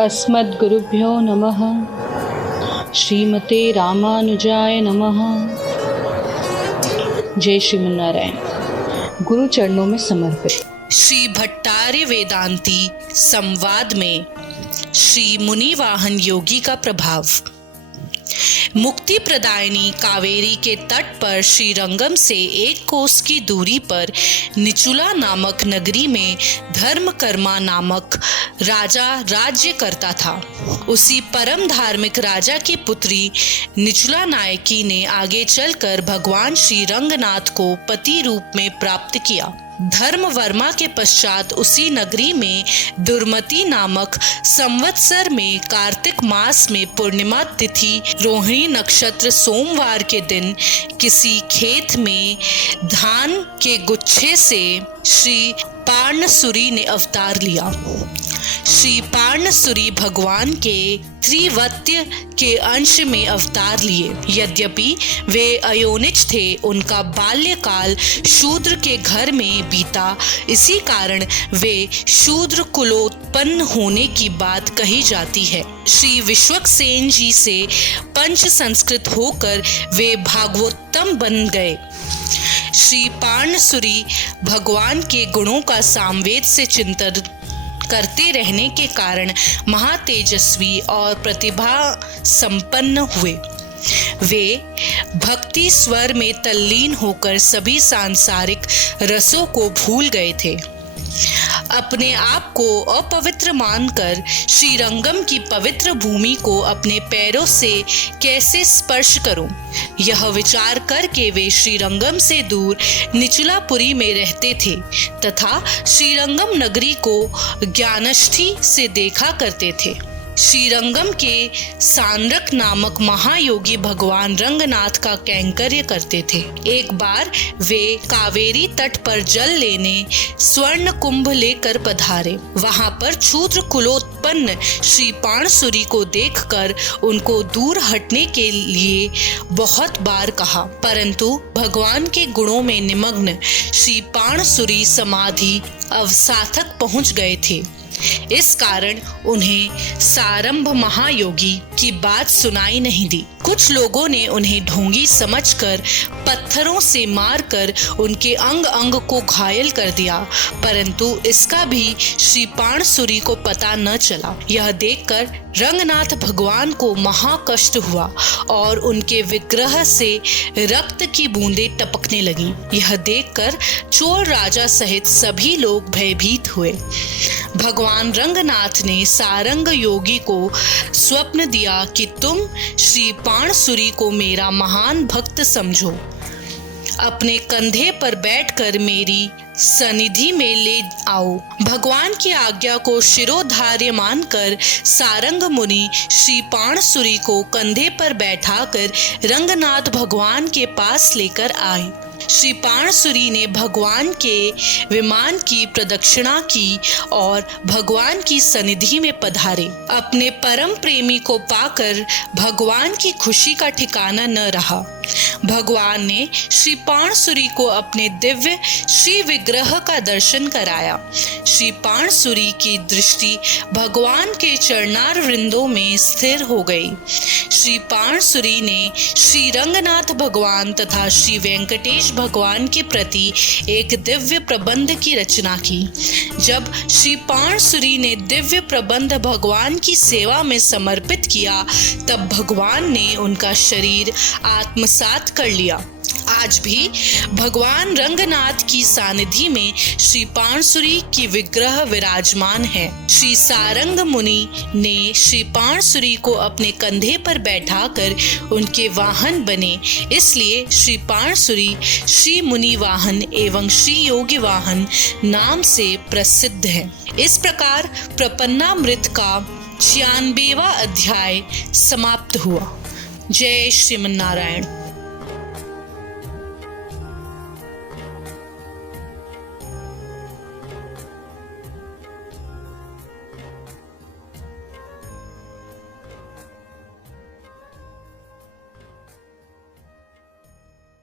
अस्मद्गुरुभ्यो नमः। श्रीमते रामानुजाय नमः। जय श्रीमन्नारायण। गुरु चरणों में समर्पित। श्री भट्टार्य वेदांती संवाद में श्री मुनि वाहन योगी का प्रभाव। मुक्ति प्रदायिनी कावेरी के तट पर श्रीरंगम से 1 कोस की दूरी पर निचुला नामक नगरी में धर्मकर्मा नामक राजा राज्य करता था। उसी परम धार्मिक राजा की पुत्री निचुला नायकी ने आगे चलकर भगवान श्री रंगनाथ को पति रूप में प्राप्त किया। धर्मवर्मा के पश्चात उसी नगरी में दुर्मति नामक संवत्सर में कार्तिक मास में पूर्णिमा तिथि रोहिणी नक्षत्र सोमवार के दिन किसी खेत में धान के गुच्छे से श्री पार्णसुरी ने अवतार लिया। श्री पार्णसुरी भगवान के त्रिवत्य के अंश में अवतार लिए। यद्यपि वे अयोनिज थे, उनका बाल्यकाल शूद्र के घर में बीता। इसी कारण वे शूद्र कुलोत्पन्न होने की बात कही जाती है। श्री विश्वक्सेन जी से पंच संस्कृत होकर वे भागवतम बन गए। श्री पार्णसुरी भगवान के गुणों का सामवेद से चिंतन करते रहने के कारण महातेजस्वी और प्रतिभा संपन्न हुए। वे भक्ति स्वर में तल्लीन होकर सभी सांसारिक रसों को भूल गए थे। अपने आप को अपवित्र मानकर श्रीरंगम की पवित्र भूमि को अपने पैरों से कैसे स्पर्श करूं, यह विचार करके वे श्रीरंगम से दूर निचुलापुरी में रहते थे तथा श्रीरंगम नगरी को ज्ञानष्ठी से देखा करते थे। श्रीरंगम के सांरक नामक महायोगी भगवान रंगनाथ का कैंकर्य करते थे। एक बार वे कावेरी तट पर जल लेने स्वर्ण कुंभ लेकर पधारे। वहां पर क्षुद्र कुलोत्पन्न श्री पार्णसुरी को देखकर उनको दूर हटने के लिए बहुत बार कहा, परंतु भगवान के गुणों में निमग्न श्री पार्णसुरी समाधि अवसाथक पहुंच गए थे। इस कारण उन्हें सारंभ महायोगी की बात सुनाई नहीं दी। कुछ लोगों ने उन्हें ढोंगी समझकर पत्थरों से मारकर उनके अंग अंग को घायल कर दिया, परंतु इसका भी श्री पार्णसुरी को पता न चला। यह देखकर रंगनाथ भगवान को महाकष्ट हुआ और उनके विग्रह से रक्त की बूंदें टपकने लगी। यह देखकर चोर राजा सहित सभी लोग भयभीत हुए। भगवान रंगनाथ ने सारंग योगी को स्वप्न दिया कि तुम श्री पार्णसुरी को मेरा महान भक्त समझो। अपने कंधे पर बैठकर मेरी सनिधि में ले आओ। भगवान की आज्ञा को शिरोधार्य मानकर सारंग मुनि श्री पार्णसुरी को कंधे पर बैठाकर रंगनाथ भगवान के पास लेकर आए। श्री पार्णसुरी ने भगवान के विमान की प्रदक्षिणा की और भगवान की सनिधि में पधारे। अपने परम प्रेमी को पाकर भगवान की खुशी का ठिकाना न रहा। भगवान ने श्री पार्णसुरी को अपने दिव्य श्री विग्रह का दर्शन कराया। श्री पार्णसुरी की दृष्टि भगवान के चरणार वृंदों में स्थिर हो गई। श्री पार्णसुरी ने श्री रंगनाथ भगवान तथा श्री वेंकटेश भगवान के प्रति एक दिव्य प्रबंध की रचना की। जब श्री पार्णसुरी ने दिव्य प्रबंध भगवान की सेवा में समर्पित किया, तब भगवान ने उनका शरीर आत्मसात कर लिया। आज भी भगवान रंगनाथ की सानिधि में श्री पार्णसुरी की विग्रह विराजमान है। श्री सारंग मुनि ने श्री पार्णसुरी को अपने कंधे पर बैठाकर उनके वाहन बने, इसलिए श्री पार्णसुरी श्री मुनि वाहन एवं श्री योगी वाहन नाम से प्रसिद्ध है। इस प्रकार प्रपन्नामृत का 96वां अध्याय समाप्त हुआ। जय श्रीमन्नारायण।